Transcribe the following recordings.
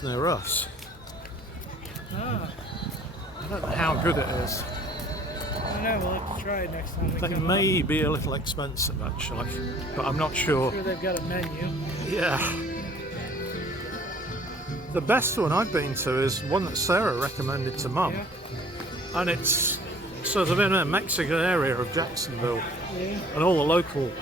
Near us. Ah. I don't know how good it is. I don't know, we'll have to try it next time we They come may up. be a little expensive actually, but I'm not sure. I'm sure they've got a menu. Yeah. The best one I've been to is one that Sarah recommended to Mum. Yeah. And it's sort of in a Mexican area of Jacksonville. Yeah. And all the local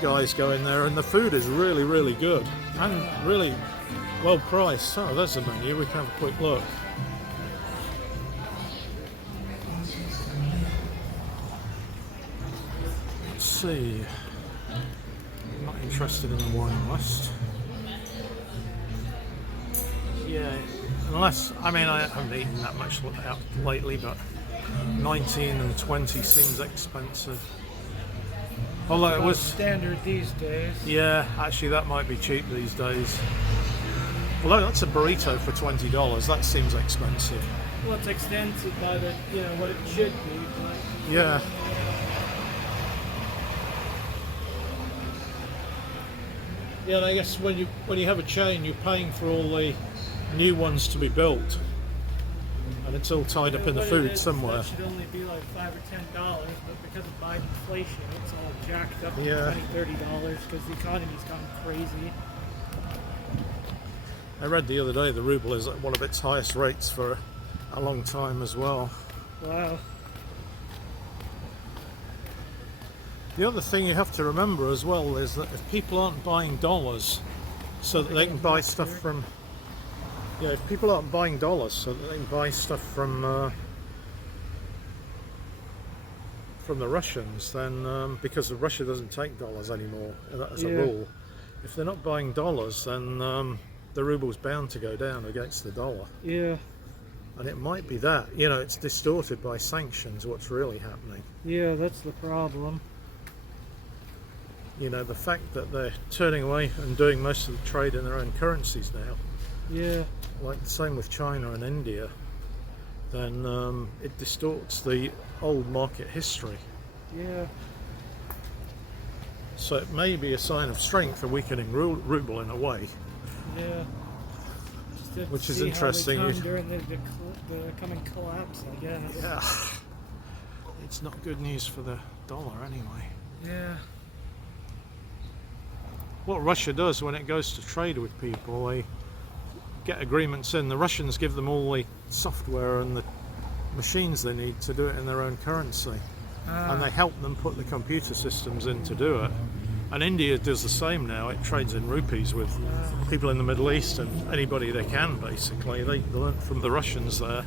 guys go in there and the food is really, really good. And really well priced. Oh, there's the menu. We can have a quick look. Let's see. I'm not interested in the wine list. Yeah, unless, I mean, I haven't eaten that much out lately, but 19 and 20 seems expensive. Although it was standard these days. Yeah, actually that might be cheap these days. Although that's a burrito for $20, that seems expensive. Well, it's expensive by the, what it should be, but... Yeah. Yeah, and I guess when you have a chain, you're paying for all the new ones to be built, and it's all tied up in the food somewhere. That should only be like $5 or $10, but because of Biden inflation, it's all jacked up to Yeah. $20, $30 because the economy's gone crazy. I read the other day the ruble is at one of its highest rates for a long time as well. Wow. The other thing you have to remember as well is that if people aren't buying dollars so that they can buy stuff from... Yeah, if people aren't buying dollars so that they can buy stuff from the Russians, then because Russia doesn't take dollars anymore as a rule, if they're not buying dollars, then the ruble's bound to go down against the dollar. Yeah. And it might be that, it's distorted by sanctions what's really happening. Yeah, that's the problem. The fact that they're turning away and doing most of the trade in their own currencies now. Yeah. Like the same with China and India, then it distorts the old market history. Yeah. So it may be a sign of strength, a weakening ruble in a way. Yeah. Which is interesting. How they come during the coming collapse, I guess. Yeah. It's not good news for the dollar anyway. Yeah. What Russia does when it goes to trade with people, they get agreements in. The Russians give them all the software and the machines they need to do it in their own currency. And they help them put the computer systems in to do it. And India does the same now. It trades in rupees with people in the Middle East and anybody they can, basically. They learn from the Russians there,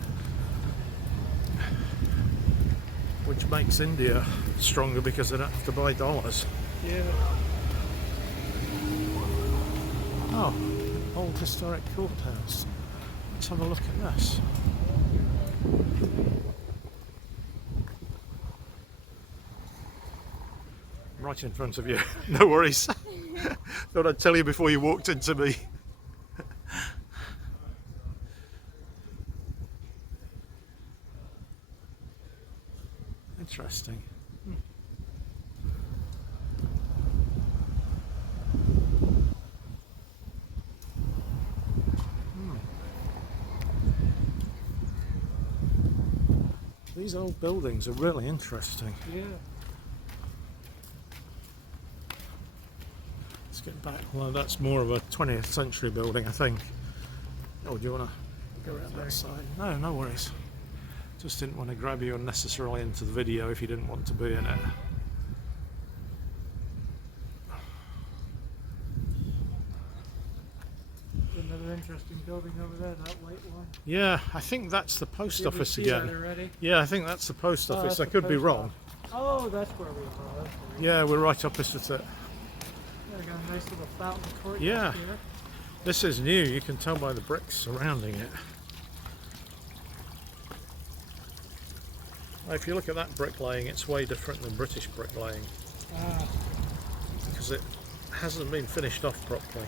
which makes India stronger because they don't have to buy dollars. Yeah. Oh, old historic courthouse. Let's have a look at this. Right in front of you. No worries. Thought I'd tell you before you walked into me. Interesting. These old buildings are really interesting. Yeah. Let's get back. Well, that's more of a 20th century building, I think. Oh, do you want to go around that side? No, no worries. Just didn't want to grab you unnecessarily into the video if you didn't want to be in it. Another interesting building over there, that white one. Yeah, I think that's the post office see again. That already? Yeah, I think that's the post office. I the could be post wrong. office. Oh, that's where we were. Yeah, we're right opposite it. Yeah, got a nice little fountain court. Yeah. Here. This is new. You can tell by the bricks surrounding it. If you look at that bricklaying, it's way different than British bricklaying. because it hasn't been finished off properly.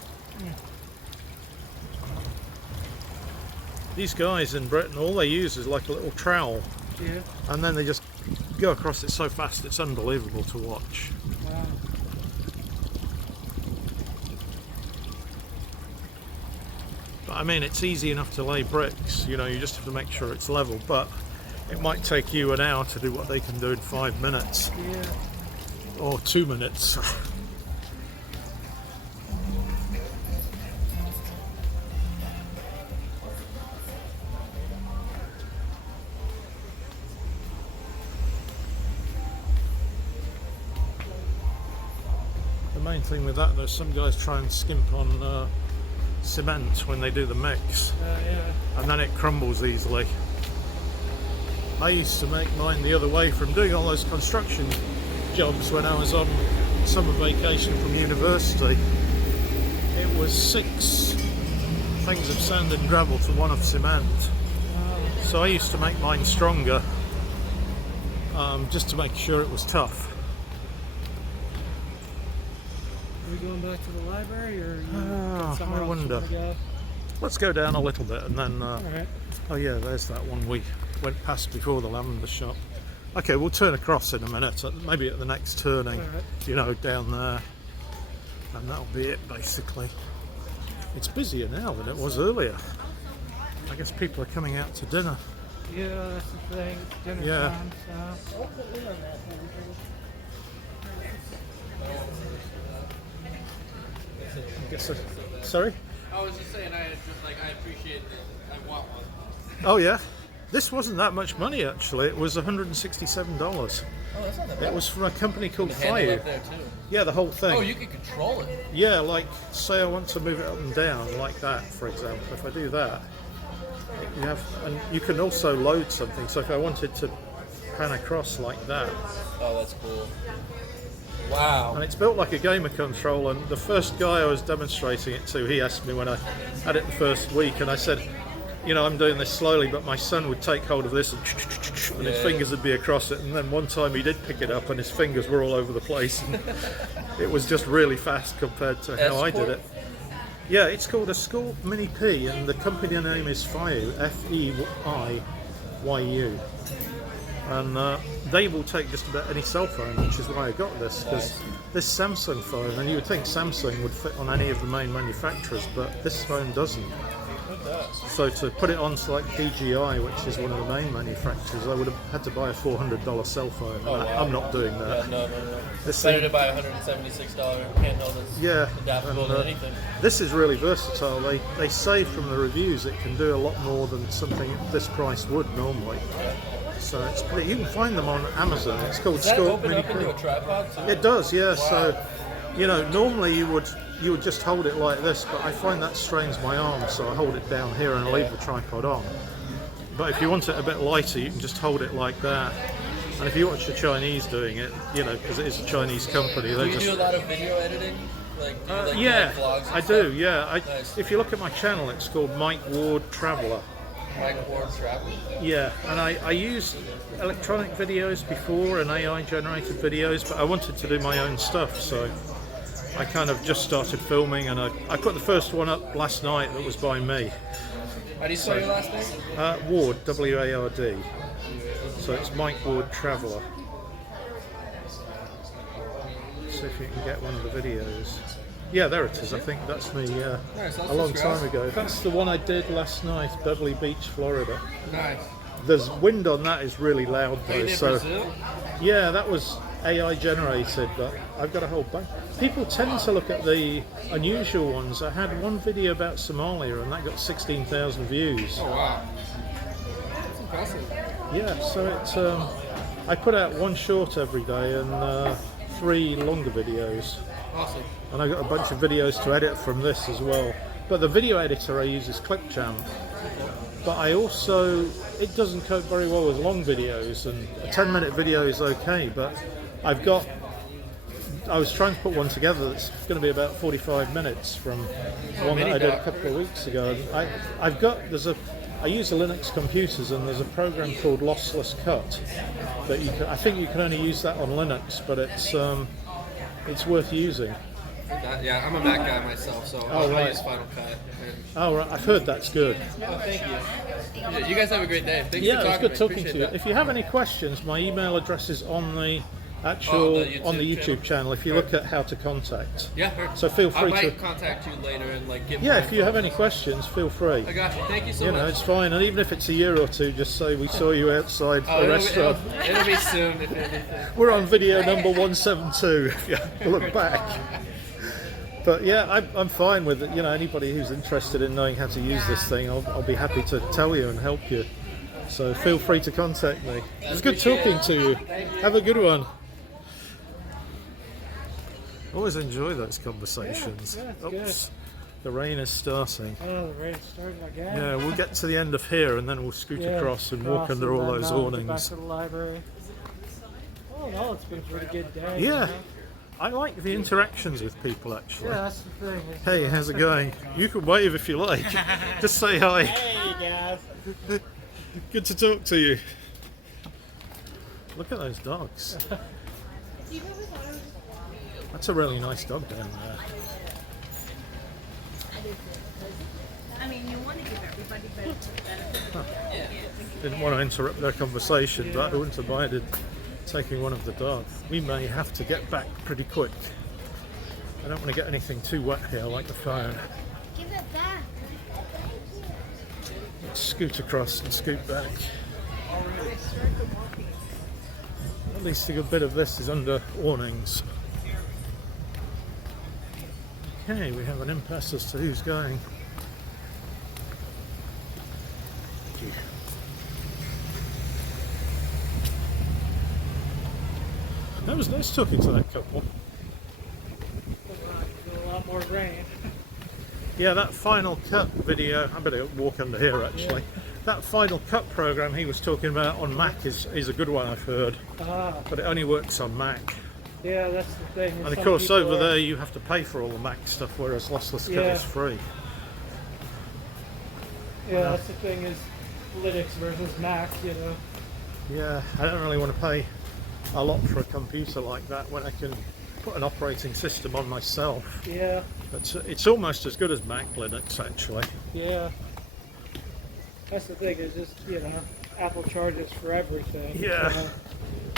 These guys in Britain, all they use is like a little trowel, and then they just go across it so fast it's unbelievable to watch. Wow. But I mean, it's easy enough to lay bricks, you know, you just have to make sure it's level, but it might take you an hour to do what they can do in 5 minutes. Or 2 minutes. The main thing with that, though, some guys try and skimp on cement when they do the mix, and then it crumbles easily. I used to make mine the other way from doing all those construction jobs when I was on summer vacation from university. It was 6 things of sand and gravel to 1 of cement. So I used to make mine stronger, just to make sure it was tough. Are we going back to the library, or somewhere I else wonder. you wanna go? Let's go down a little bit and then Alright. oh yeah, there's that one we went past before the lavender shop. Okay, we'll turn across in a minute, maybe at the next turning, Alright. you know, down there, and that'll be it basically. It's busier now than it was earlier. I guess people are coming out to dinner. Yeah, that's the thing. It's dinner Yeah. time, so. I guess sorry? I was just saying, I appreciate it. I want one. Oh yeah, this wasn't that much money actually. It was $167. Oh, that's not that bad. It was from a company called Handle Fire. up there too. Yeah, the whole thing. Oh, you can control it. Yeah, like say I want to move it up and down like that, for example. If I do that, you have, and you can also load something. So if I wanted to pan across like that, Oh, that's cool. Wow. and it's built like a gamer control. And the first guy I was demonstrating it to, he asked me when I had it the first week, and I said, you know, I'm doing this slowly, but my son would take hold of this and his fingers would be across it. And then one time he did pick it up and his fingers were all over the place. And it was just really fast compared to how I did it. Yeah, it's called a School Mini P, and the company name is Feiyu, F-E-I-Y-U. And they will take just about any cell phone, which is why I got this, because this Samsung phone, and you would think Samsung would fit on any of the main manufacturers, but this phone doesn't. So to put it on to like DJI, which is one of the main manufacturers, I would have had to buy a $400 cell phone. Oh, wow. I'm not doing that. Yeah, no. This Better thing- to buy a $176 handheld that's Yeah, adaptable and, to anything. this is really versatile. They say from the reviews it can do a lot more than something this price would normally. So it's pretty. You can find them on Amazon. It's called Does that School open Mini up into a P. tripod too? It does, yeah. Wow. So, you know, normally you would just hold it like this, but I find that strains my arm, so I hold it down here and leave the tripod on. But if you want it a bit lighter, you can just hold it like that. And if you watch the Chinese doing it, you know, because it is a Chinese company, Do they you just do a lot of video editing? Like, do you like yeah, vlogs and I stuff? do. Yeah, Nice. if you look at my channel, it's called Mike Ward Traveller. Mike Ward Travel. Yeah, and I used electronic videos before and AI generated videos, but I wanted to do my own stuff, so I kind of just started filming, and I put the first one up last night that was by me. How do you spell your last name? Ward, W-A-R-D. So it's Mike Ward Traveller. See if you can get one of the videos. Yeah, there it is. I think that's me Nice, a long subscribe. time ago. That's the one I did last night, Beverly Beach, Florida. Nice. There's wind on that is really loud Are you though, in so Brazil? yeah, that was AI generated, but I've got a whole bunch. People tend to look at the unusual ones. I had one video about Somalia and that got 16,000 views. Oh wow. That's impressive. Yeah, so it's I put out one short every day and 3 longer videos, Awesome. and I got a bunch of videos to edit from this as well. But the video editor I use is Clipchamp. But I also, it doesn't cope very well with long videos, and a 10-minute video is okay, but I was trying to put one together that's going to be about 45 minutes from one that I did a couple of weeks ago. And I use the Linux computers, and there's a program called Lossless Cut that I think you can only use that on Linux, but it's worth using. Yeah, I'm a Mac guy myself, so Oh, I right. use Final Cut. And, Oh, right. I've heard that's good. oh, thank you. Yeah, you guys have a great day. Thanks Yeah, for it's talking good to me. talking Appreciate to you. that. If you have any questions, my email address is on the actual on the YouTube channel. If you look at how to contact. Yeah, sure. So feel free I to. might contact you later and like give. Yeah, more if you have any questions, feel free. I got you. Thank you so You much. know, it's fine, and even if it's a year or two, just say we saw you outside Oh, a restaurant. it'll be soon if anything. We're on video number 172. If you look back. But yeah, I'm fine with it. You know, anybody who's interested in knowing how to use this thing, I'll be happy to tell you and help you. So feel free to contact me. It was good talking to you. Have a good one. Always enjoy those conversations. Yeah, it's Oops, the rain is starting. Oh, the rain started again. Yeah, we'll get to the end of here and then we'll scoot across and walk under all those Back awnings. to the library. Oh no, it's been a pretty good day. Yeah, You know? I like the interactions with people actually. Yeah, that's the thing. Hey, how's it going? You can wave if you like. Just say hi. Hey guys. Good to talk to you. Look at those dogs. That's a really nice dog down there. I mean, you want to give everybody benefit. Didn't want to interrupt their conversation, but I wouldn't have minded taking one of the dogs. We may have to get back pretty quick. I don't want to get anything too wet here, like the phone. Give it back. Let's scoot across and scoot back. At least a good bit of this is under awnings. Okay, we have an impasse as to who's going. That was nice talking to that couple. A lot more rain. Yeah, that Final Cut video, I better walk under here actually. That Final Cut program he was talking about on Mac is a good one, I've heard. But it only works on Mac. Yeah, that's the thing. And of Some course people over are- there you have to pay for all the Mac stuff, whereas Lossless Cut Yeah. is free. Yeah, that's the thing is Linux versus Mac, you know. Yeah, I don't really want to pay a lot for a computer like that when I can put an operating system on myself. Yeah, It's almost as good as Mac Linux actually. yeah. That's the thing is just, you know, Apple charges for everything. Yeah. You know?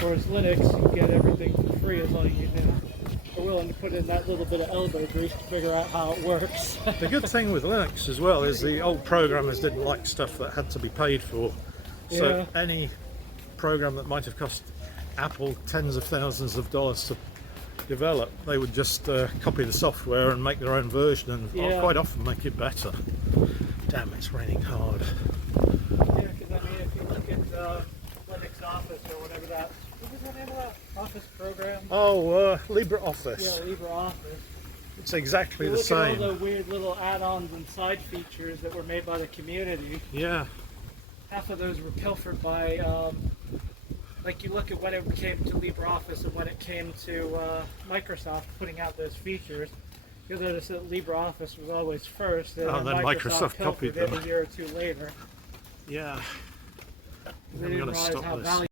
Whereas Linux, you get everything for free as long as you know. They're willing to put in that little bit of elbow grease to figure out how it works. The good thing with Linux as well is the old programmers didn't like stuff that had to be paid for. So Yeah. any program that might have cost Apple tens of thousands of dollars to develop, they would just copy the software and make their own version and quite often make it better. Damn, it's raining hard. Yeah, because I mean, if you look at Linux Office or whatever that, what was the name of that Office program? Oh, LibreOffice. Yeah, LibreOffice. It's exactly You the look at same. all the weird little add-ons and side features that were made by the community. Yeah, Half of those were pilfered by, like you look at when it came to LibreOffice and when it came to Microsoft putting out those features. You'll notice that LibreOffice was always first, and Oh, then Microsoft copied pilfered it them. a year or two later. yeah. They I'm didn't going to realize stop how this. valuable